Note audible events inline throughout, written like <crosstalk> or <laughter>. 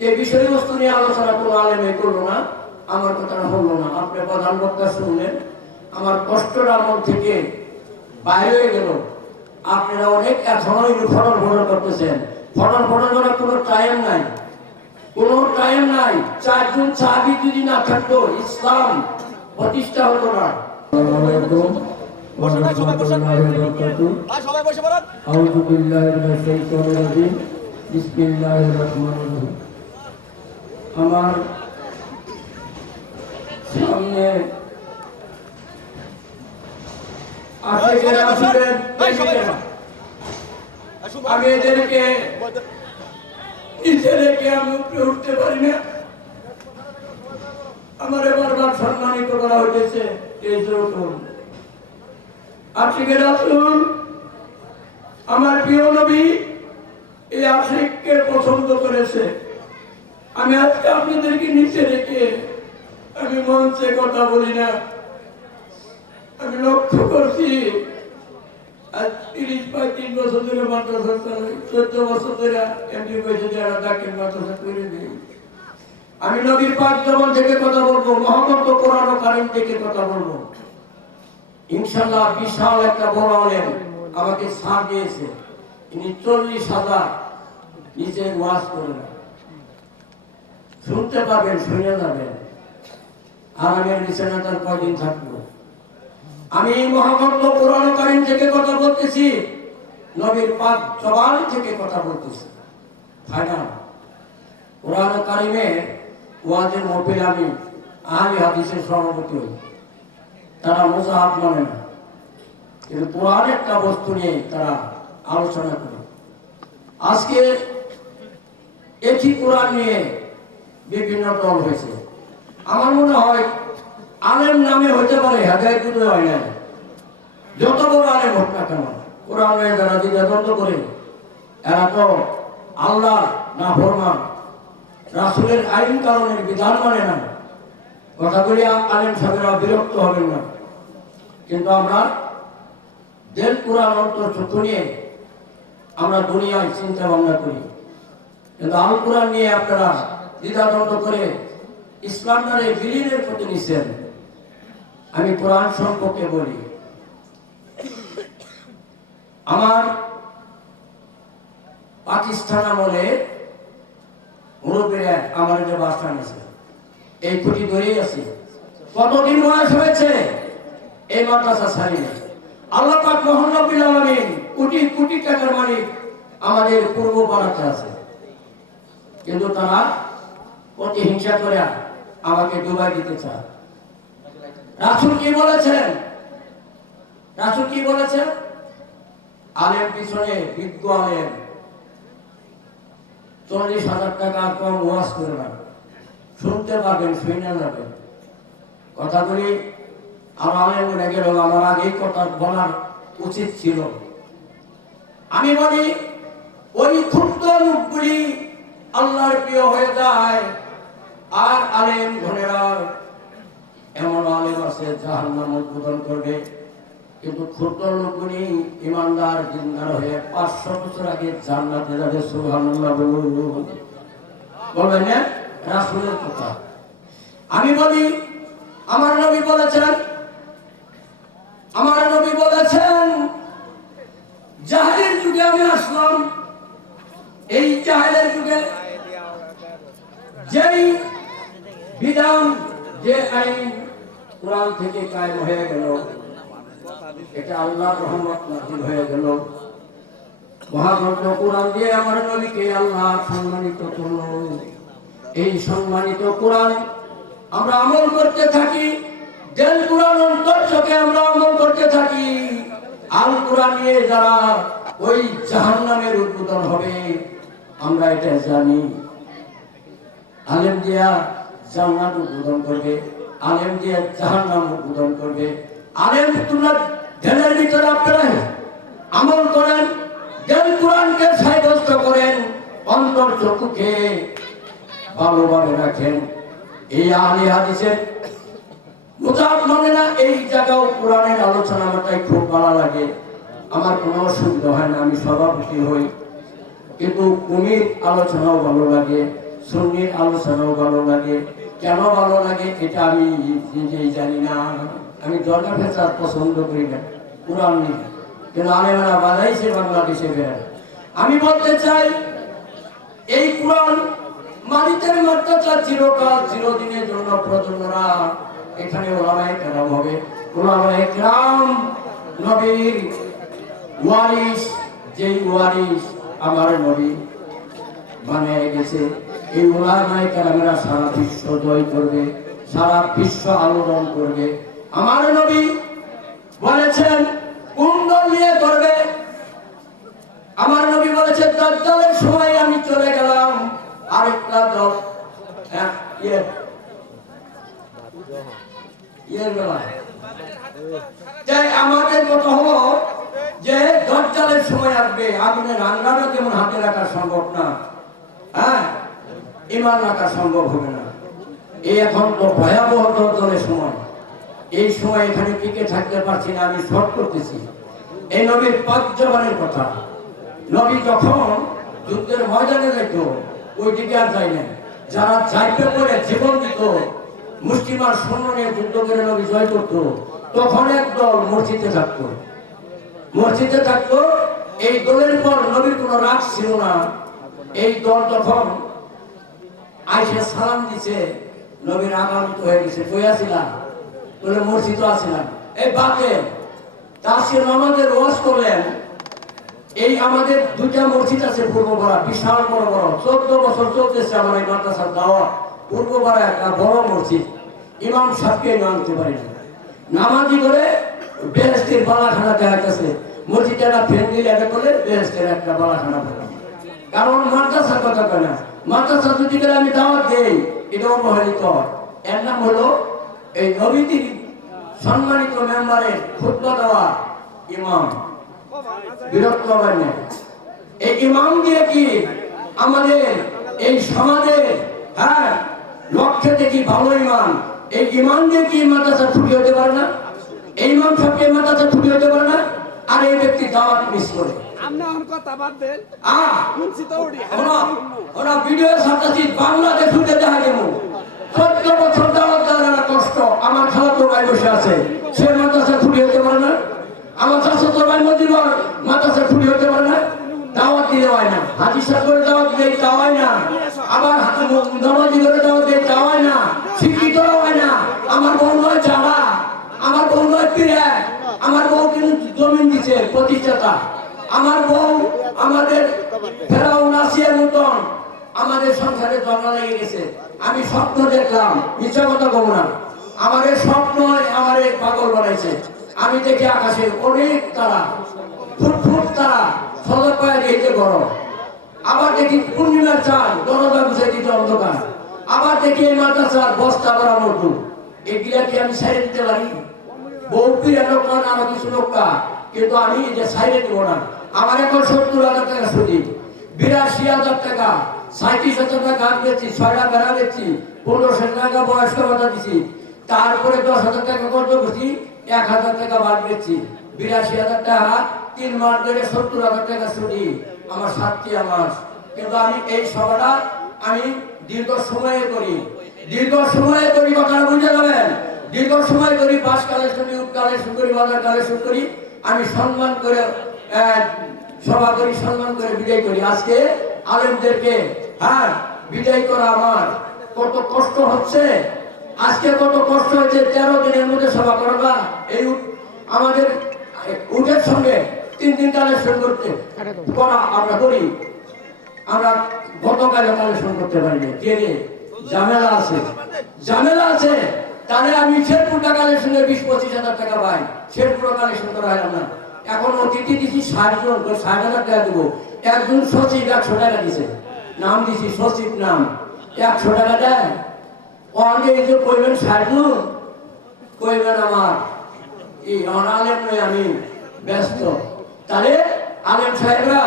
এই বিষয়বস্তু নিয়ে আলোচনা কোনো আলেমে করল না আমার কথাটা হলো না। আপনি প্রধান বক্তা শুনলেন আমার কষ্টটা আমার থেকে বাইরে হয়ে গেল। আপনারা অনেক এখনও ফটল ফটল করতেছেন। ফটন ফটল করার কোনো টাইম নাই। কোনো টাইম নাই। চারজন চাবি যদি না থাকতো ইসলাম প্রতিষ্ঠা হতো না। আসসালামু আলাইকুম ওয়া রাহমাতুল্লাহি ওয়া বারাকাতুহু সবাই বসে পড়েন। আউযু বিল্লাহি মিনাশ শাইতানির রাজিম। বিসমিল্লাহির রহমানির রহিম। আমার সামনে বসে আমি এদেরকে নিচে রেখে আমি উপরে উঠতে পারি না। আমার বারবার সম্মানিত করা হয়েছে এই আশিকের আসুন। আমার প্রিয় নবী এই আশিককে পছন্দ করেছে। আমি আজকে আপনাদেরকে নিচে রেখে আমি মঞ্চে কথা বলি না। আমি লক্ষ্য করছি আজ তিরিশ পঁয়ত্রিশ বছর ধরে চোদ্দ বছর করে আমি নবীর পাক জবান থেকে কথা বলব মহামত কোরআন কারিম থেকে কথা বলব। ইনশাল্লাহ বিশাল একটা বড় আলেম আমাকে ছাড় দিয়েছে। ইনি চল্লিশ হাজার নিচে ওয়াজ করবেন শুনতে পাবেন, শুনে যাবেন। আরামের বিছানা তার কয়দিন থাকব আমি এই মহাগ্রন্থ পুরাণ কারিম থেকে কথা বলতেছি। নবীর পাক জবান থেকে কথা বলতেছি। ফাইনাল কোরআন কারিমের ওয়াজের মফিল আমি আহলি হাদিসের সভাপতি। হই তারা মোজাহাব মানে না। কিন্তু কোরআন একটা বস্তু নিয়ে তারা আলোচনা করে। আজকে একই কোরআন নিয়ে বিভিন্ন দল হয়েছে। আমার মনে হয় আলেম নামে হতে পারে হেদায় পুজো হয় না যত বড় আলেম হোক না কেন, কোরআনে যারা দ্বিধাদ্বন্দ্ব করে, এরা তো আল্লাহ না ফরমান, রাসুলের আইন কারণের বিধান মানে না। কথাগুলি আলেম সাহেবেরা বিরক্ত হবেন না। কিন্তু আমরা দেল কোরআন অন্তর চক্ষু নিয়ে আমরা দুনিয়ায় চিন্তা ভাবনা করি। কিন্তু আল কোরআন নিয়ে আপনারা দ্বিধাদ্বন্দ্ব করে বিলীনের প্রতি নিচ্ছেন আমি কোরআন সম্পর্কে বলি। আমার পাকিস্তান আমলে মুরব্বীরা আমার যে নিয়েছে, এই খুঁটি ধরেই আছে। কতদিন বয়স হয়েছে? এই মাদ্রাসা ছাড়ি না আল্লাহ পাক মোহাম্মদ আলমিন কোটি কোটি টাকার মালিক আমাদের পূর্ব পাড়াতে আছে। কিন্তু তারা প্রতিহিংসা করে আমাকে ডুবাই দিতে চায়। রাসুল কি বলেছেন? রাসুল কি বলেছেন? আলেম পিছনে বিজ্ঞ আলেম। চল্লিশ হাজার টাকা কম ওয়াজ করে না। শুনতে পারবেন শুনে যাবেন কথাগুলি আমার মনে গেল আমার আগেই কথা বলার উচিত ছিল। আমি বলি, ওই ক্ষুদ্র রূপগুলি আল্লাহর প্রিয় হয়ে যায়। আর আলেম ঘনেরা এমন আলেম আছে জাহান নাম উদ্বোধন করবে। কিন্তু ক্ষুদ্র লোকগুলি ইমানদার, জিন্দার হয়ে পাঁচশো বছর আগে জান্নাতে যাবে, সুবহানাল্লাহ বলুন। বলবেন রাসূলের কথা। আমি বলি, আমার নবী বলেছেন, আমার নবী বলেছেন, জাহেলের যুগে আমি আসলাম। এই জাহেলের যুগে যেই বিধান যে আইন কোরআন থেকে কায়েম হয়ে গেল, এটা আল্লাহ রহমত নাজিল হয়ে গেল। মহাগ্রন্থ কোরআন দিয়ে আমার নবীকে আল্লাহ সম্মানিত করল। এই সম্মানিত কোরআন আমরা আমল করতে থাকি দেল কোরআন অন্তর চোখে আমরা আমল করতে থাকি আল কোরআন নিয়ে যারা ওই জাহান্নামের উদ্বোধন হবে, আমরা এটা জানি। আলেম দিয়া জান্নাত উদ্বোধন করবে, আলেম দিয়া জাহান্নাম উদ্বোধন করবে। আলেম তোমরা ধ্যানের ভিতরে আপনারা আমল করেন জ্ঞান কোরআনকে সাব্যস্ত করেন, অন্তর চক্ষুকে ভালোভাবে রাখেন। এই আলী হাদিসের মোজাব মানে না, এই জায়গাও কোরআনের আলোচনা আমার তাই খুব ভালো লাগে। আমার কোনো অসুবিধা হয় না, আমি সভাপতি হই। কিন্তু কুমির আলোচনাও ভালো লাগে, সুন্নির আলোচনাও ভালো লাগে। কেন ভালো লাগে এটা আমি নিজেই জানি না। আমি দরগা ফেসার পছন্দ করি না, কোরআন নিয়ে। কিন্তু আলেমারা বাজাইছে বাংলাদেশে বেড়া আমি বলতে চাই, এই কোরআন মালিকের মাত্রাটা চিরকাল, চিরদিনের জন্য প্রজন্মরা এখানে ওলামায় কেরাম হবে। ওলামায় কেরাম, নবীর ওয়ারিস যেই ওয়ারিস আমার নবী বানিয়ে গেছে। এই ওলামায় ক্যামেরা সারা বিশ্ব জয় করবে সারা বিশ্ব আলোড়ন করবে। আমার নবী বলেছেন কুণ্ডল নিয়ে করবে আমার নবী বলেছে দাজ্জালের সময় আমি চলে গেলাম আরেকটা দল হ্যাঁ, ইয়ে ইয়ের বেলায় তাই আমাদের কথা হলো যে দজ্জালের সময় আসবে আগুনে রান্নাটা যেমন হাতে রাখা সম্ভব না হ্যাঁ ইমান রাখা সম্ভব হবে না। এই এখন ভয়াবহ দজ্জালের সময়। এই সময় এখানে টিকে থাকতে পারছি না, আমি শর্ট করতেছি। এই নবীর পাঁচ জবানের কথা। নবী যখন যুদ্ধের ময়দানে যেত ওই দিকে আর যায় না যারা যাইতে করে জীবন দিত মুসলিমার সৈন্য নিয়ে যুদ্ধ করে নবী জয় করতো, তখন এক দল মসজিদে থাকতো। মসজিদে থাকতো, এই দলের পর নবীর কোনো রাগ ছিল না। এই দল তখন আইসে সালাম দিছে, নবীর আগামিত হয়ে গেছে। কইয়াছিলাম বলে মসজিদ আসিলাম। এই বাতে তাসির আমাদের ওয়াজ করলেন। এই আমাদের দুইটা মসজিদ আছে পূর্বপাড়া, বিশাল বড় বড়। চোদ্দ বছর চলতেছে আমার এই মাদ্রাসার দাওয়া পূর্বপাড়া একটা বড় মসজিদ। ইমাম সাহেবকে আমি আনতে পারি না নামাজি করে বেহেস্তির বালাখানা দেখা গেছে মসজিদে একটা ফ্যান দিলে একটা করে বেহেস্তের একটা বালাখানা কারণ মাদ্রাসার কথা কয় না মাদ্রাসা যদি আমি দাওয়াত দেই, এটা অবহেলিত এর নাম হলো এই নবীতির সম্মানিত মেম্বারের খুদ্া দেওয়া ইমাম। বিরক্ত হবেন এই ইমাম দিয়ে কি আমাদের, এই সমাজের হ্যাঁ লক্ষ্যে দেখি ভালো ইমান এই ইমান দিয়ে কি মাদ্রাসা ছুটি হতে পারে না? এই ইমাম সাহেবকে মাদ্রাসা ছুটি হতে পারে না? আর এই ব্যক্তি দাওয়াত মিস করে। আমরা এখন কথা বাদ দেন। আহ শুনছি তো ওটি ওরা ওরা ভিডিও সাতাশি বাংলাদেশ উঠে দেখা গেল। চোদ্দ বছর দাওয়াত দেওয়ার একটা কষ্ট আমার খালা তো ভাই বসে আছে। সে মাদ্রাসা ছুটি হতে পারে না। আমার চাষা তো ভাই মজিবর মাদ্রাসা ছুটি হতে পারে না। দাওয়াত দিলে হয় না। হাজি সাহেব করে দাওয়াত দিয়ে হয় না। আবার নবাজি করে দাওয়াত দিয়ে তা না। শিক্ষিত হয় না। আমার বউ নয় চালা আমার নয় পিড়ে আমার বউ কিন্তু জমিন দিছে প্রতিষ্ঠাতা। আমার বউ, আমাদের ফেরাও নাসিয়ার মতন আমাদের সংসারে ঝগড়া লেগে গেছে। আমি স্বপ্ন দেখলাম, মিথ্যা কথা কব না। আমাদের স্বপ্ন আমার পাগল বানাইছে। আমি দেখি আকাশে অনেক তারা, ফুট ফুট তারা সদর পায়ে দিয়েছে গরম। আবার দেখি পূর্ণিমার চাল দরজা বুঝে দিতে অন্ধকার। আবার দেখি এই মাদ্রাসার বস্তা করা মতো এগুলা কি আমি সাইড দিতে পারি? বহু পিরানো কোন আমার কিছু লোকা কিন্তু আমি যে সাইডে দিব না। আমার এখন সত্তর হাজার টাকা সুদি বিরাশি হাজার টাকা সাঁত্রিশ হাজার টাকা আগ দিচ্ছি ছয়টা বেড়া দিচ্ছি পনেরোশো টাকা বয়স্ক ভাতা দিচ্ছি তারপরে দশ হাজার টাকা খরচ করছি, এক হাজার টাকা বাদ দিচ্ছি বিরাশি হাজার টাকা, তিন মাস ধরে সত্তর হাজার টাকা সুদি আমার সাতটি মাস কিন্তু আমি এই সভাটা আমি দীর্ঘ সময়ে করি। দীর্ঘ সময়ে করি কথাটা বুঝে যাবেন। দীর্ঘ সময় করি বাস কালেকশন, ইউথ কালেকশন করি, বাজার কালে কালেকশন করি। আমি সম্মান করে সভা করি, সম্মান করে বিদায় করি। আজকে আলেমদেরকে হ্যাঁ বিদায় করা আমার। কত কষ্ট হচ্ছে। আজকে কত কষ্ট হচ্ছে তেরো দিনের মধ্যে সভা করবা এই আমাদের উটের সঙ্গে তিন দিন কালেকশন করতে করা আমরা করি। আমরা গতকালে কালেকশন করতে পারিনি। কে ঝামেলা আছে। ঝামেলা আছে। তাহলে আমি শেরপুরটা কালেকশনে বিশ পঁচিশ হাজার টাকা পাই। শেরপুর কালেকশন করা হয় না এখন অতিথি দিছি ষাট জন তো ষাট হাজার টাকা দেবো। একজন সচিব, একশো টাকা দিছে। নাম দিছি, সচিব নাম। একশো টাকা দেয়। আগে এই যে কইবেন ষাট জন কইবেন আমার, এই অনালেম নয় আমি, ব্যস্ত। তাহলে আলেম সাহেবরা,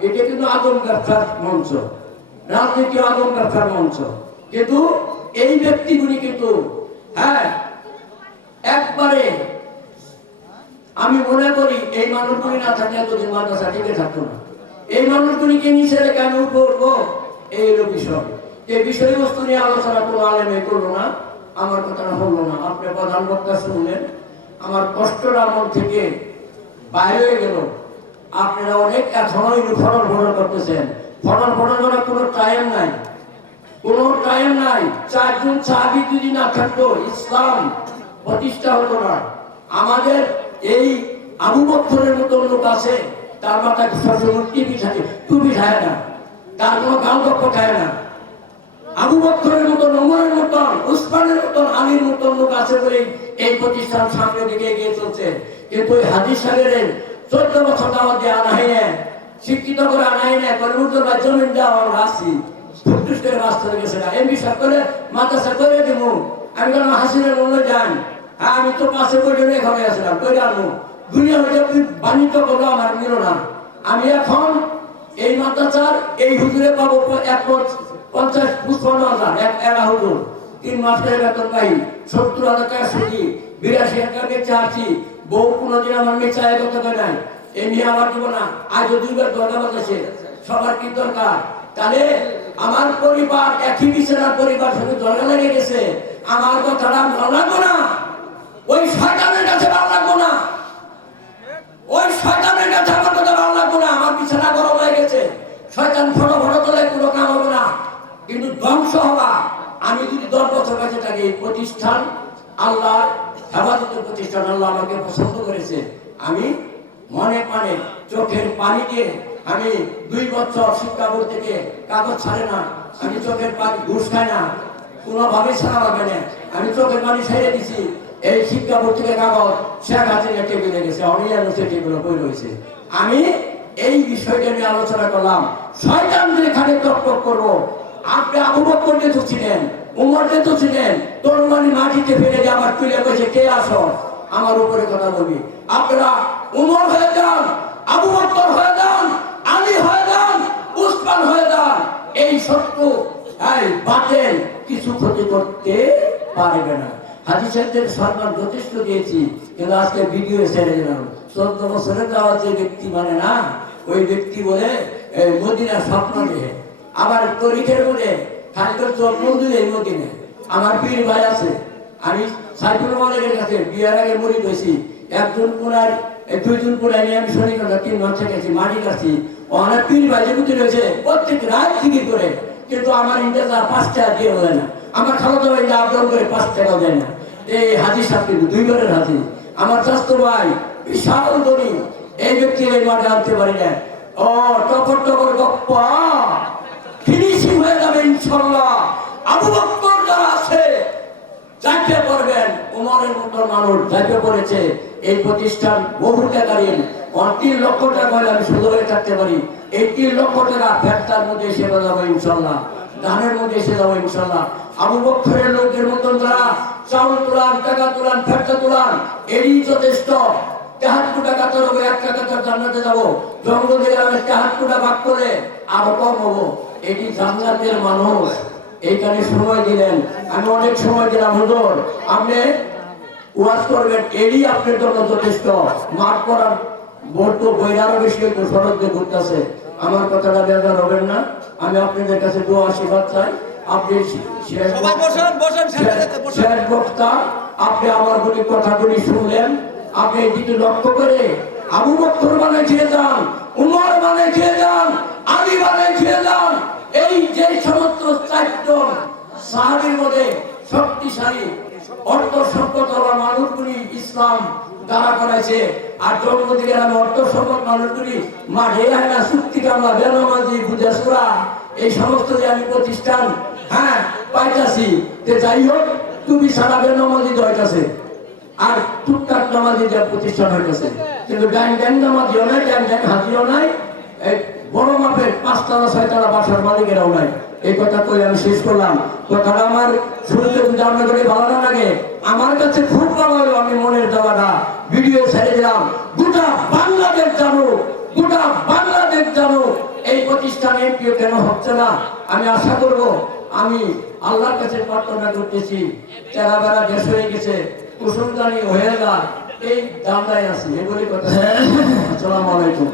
এটা কিন্তু আদম ব্যবসার মঞ্চ। রাজনীতি আদম ব্যবসার মঞ্চ। কিন্তু এই ব্যক্তিগুলি কিন্তু হ্যাঁ একবারে আমি মনে করি, এই মানুষগুলি না থাকলে এতদিন মাদ্রাসা টিকে থাকতো না। এই মানুষগুলিকে নিচে রেখে আমি উঠবো এই হলো বিষয়। এই বিষয়বস্তু নিয়ে আলোচনা কোনো আলেমে করল না, আমার কথাটা হলো না। আপনি প্রধান বক্তা শুনলেন। আমার কষ্টটা মন থেকে বাইরে হয়ে গেল। আপনারা অনেক এখনও ফটল ফটল করতেছেন। ফটল ফটল করার কোনো টাইম নাই। কোনো টাইম নাই। চারজন চাবি যদি না থাকতো, ইসলাম প্রতিষ্ঠা হতো না। আমাদের এই আবু বক্তরের মতো লোক আছে, তার মাথায় সবসময় থাকে টুপি খায় না। তার কোনো গাল গপ্প খায় না। আবু বক্তরের মতো নোমরের মতন উসমানের মতন আলীর মতন লোক আছে বলে এই প্রতিষ্ঠান সামনে দিকে এগিয়ে চলছে। কিন্তু ওই হাদিস সাগরের চোদ্দ বছর দাওয়াত দিয়ে আনা হয় শিক্ষিত করে আনা হয় না কলিমুদ্দুর বা জমিন দেওয়া আমরা আসি ফুটুস করে বাঁচতে গেছে না এমনি সব করে মাদ্রাসা করে দিব আমি বললাম হাসিনের মনে যান আমি তো পাশে করে এখানে আসলাম করে আনব দুনিয়া হয়ে বাণিজ্য করল, আমার মিলো না। আমি এখন এই মাদ্রাসার, এই হুজুরে পাবো এক পঞ্চ- পঞ্চাশ পঁচপান্ন হাজার, এক এরা হুজুর। তিন মাস করে বেতন পাই, সত্তর হাজার টাকা সুদি বিরাশি হাজার বেচে আছি বউ কোনোদিন আমার মেয়ে চায় কত করে নাই। এই এমনি আমার দিব না, আজও দুইবার দরজা বাজাছে সবার কি দরকার? তাহলে আমার পরিবার, একই বিছানার পরিবার সঙ্গে দরজা লেগে গেছে আমার কথাটা ভালো লাগবো না। ওই শয়তানের কাছে ভালো লাগবো না। ওই শয়তানের কাছে আমার কথা ভালো লাগবো না। আমার বিছানা গরম হয়ে গেছে। শয়তান ফটো ফটো তোলে, কোনো কাম হবে না। কিন্তু ধ্বংস হওয়া, আমি যদি দশ বছর কাছে থাকি প্রতিষ্ঠান আল্লাহ হেফাজতের প্রতিষ্ঠান আল্লাহ আমাকে পছন্দ করেছে। আমি মনে পানে চোখের পানি দিয়ে আমি দুই বছর শিক্ষা বোর্ড থেকে কাগজ ছাড়ে না। আমি চোখের পানি ঘুষ খাই না। কোনোভাবে ছাড়া হবে না। আমি চোখের পানি ছেড়ে দিছি। এই শিক্ষা পত্রিকা কাগজ শেখ হাসিনা টেবিলে গেছে অনিয়ান টেবিলে বই রয়েছে। আমি এই বিষয়টা নিয়ে আলোচনা করলাম। শয়তানদের এখানে তপক করব আপনি আবু বক্কর তো ছিলেন, উমর তো ছিলেন তরমানি মাটিতে ফেলে দিয়ে আবার তুলে কে আসো? আমার উপরে কথা বলবি। আপনারা উমর হয়ে যান আবু বক্কর হয়ে যান আলী হয়ে যান উসমান হয়ে যান এই সত্য এই বাতেল কিছু ক্ষতি করতে পারবে না হাদিসের সম্মান যথেষ্ট দিয়েছি, কিন্তু আজকে ভিডিও ছেড়ে চোদ্দ বছরের যাওয়া যে ব্যক্তি মানে না, ওই ব্যক্তি বলে স্বপ্ন দেখে আবার তরিখের মধ্যে খালি করে জন্ম দিলে এই মদিনে আমার পীর ভাই আছে, আমি সাইফুল মালিকের কাছে বিয়ার আগে মরি একজন দুইজন নিয়ে আমি শনি কথা তিন মাটি কাছি ওখানে পীর ভাই যে রয়েছে, প্রত্যেক রাত থেকে করে। কিন্তু আমার ইন্টারভিউ পাঁচ টাকা দিয়ে হয় না। আমার খালাতো ভাই যা আবদার করে পাঁচ টাকা দেয় না। এই হাজি সাহেব দুই ঘরের হাজি আমার স্বাস্থ্য ভাই বিশাল ধনী। এই ব্যক্তি এই মাঠে আনতে পারি না। ও টকর টকর গপ্পা। ফিনিশিং হয়ে যাবে ইনশাল্লাহ আবু বক্কর যারা আছে চারটে পড়বেন উমরের মতো মানুষ চারটে পড়েছে। এই প্রতিষ্ঠান বহু তিন লক্ষ টাকা হলে আমি সুন্দর হয়ে থাকতে পারি। এই তিন লক্ষ টাকা ফ্যাক্টার মধ্যে এসে যাব ইনশাল্লাহ ধানের মধ্যে এসে যাব ইনশাল্লাহ আবু লোকের মতন যারা চাউল তোলান, টাকা তোলান তোলান, এরই যথেষ্ট। টাকা তোর তোর দিলাম আপনি এরই আপনার জন্য যথেষ্ট। করার বোর্ড তো বইরারও বেশি সড়ক দিয়ে ঘুরতেছে। আমার কথাটা বেজার হবেন না। আমি আপনাদের কাছে দু আশীর্বাদ চাই। আপনি শেষ সবাই বসেন, বসেন, সামনে যেতে, বসেন। শেষ বক্তা আপনি আমার গুলি কথাগুলি শুনলেন আপনি এদিকে লক্ষ্য করে আবু বক্তর মানে খেয়ে যান উমর মানে খেয়ে যান আলী মানে খেয়ে যান এই যে সমস্ত চারজন সাহাবির মধ্যে শক্তিশালী অর্থ সম্পদ হওয়া মানুষগুলি ইসলাম দাঁড়া করাইছে আর জন্মদিকে আমি অর্থ সম্পদ মানুষগুলি মাঠে হয় না চুক্তি কামলা বেনামাজি বুঝাসুরা এই সমস্ত যে আমি প্রতিষ্ঠান হ্যাঁ পাইতাছি। যে যাই হোক, তুমি সারা বেনামাজি হইতাছে আর টুকটাক নামাজি যে প্রতিষ্ঠান হইতেছে। কিন্তু ড্যাং ড্যাং নামাজিও নাই ড্যাং ড্যাং হাজিও নাই। বড় মাপের পাঁচতলা, ছয়তলা বাসার মালিকেরাও নাই। এই কথা কই আমি শেষ করলাম। কথাটা আমার শুনতে যদি করে ভালো না লাগে, আমার কাছে খুব ভালো হলো আমি মনের দেওয়াটা ভিডিও ছেড়ে দিলাম। গোটা বাংলাদেশ জানো, গোটা বাংলাদেশ জানো, এই প্রতিষ্ঠান এমপিও কেন হচ্ছে না? আমি আশা করব আমি আল্লাহর কাছে প্রার্থনা করতেছি চেরা বেড়া বেশ হয়ে গেছে কুসুমদানি হয়ে যায় এই দামটাই আছি এগুলি কথা। <laughs> আসসালামু আলাইকুম।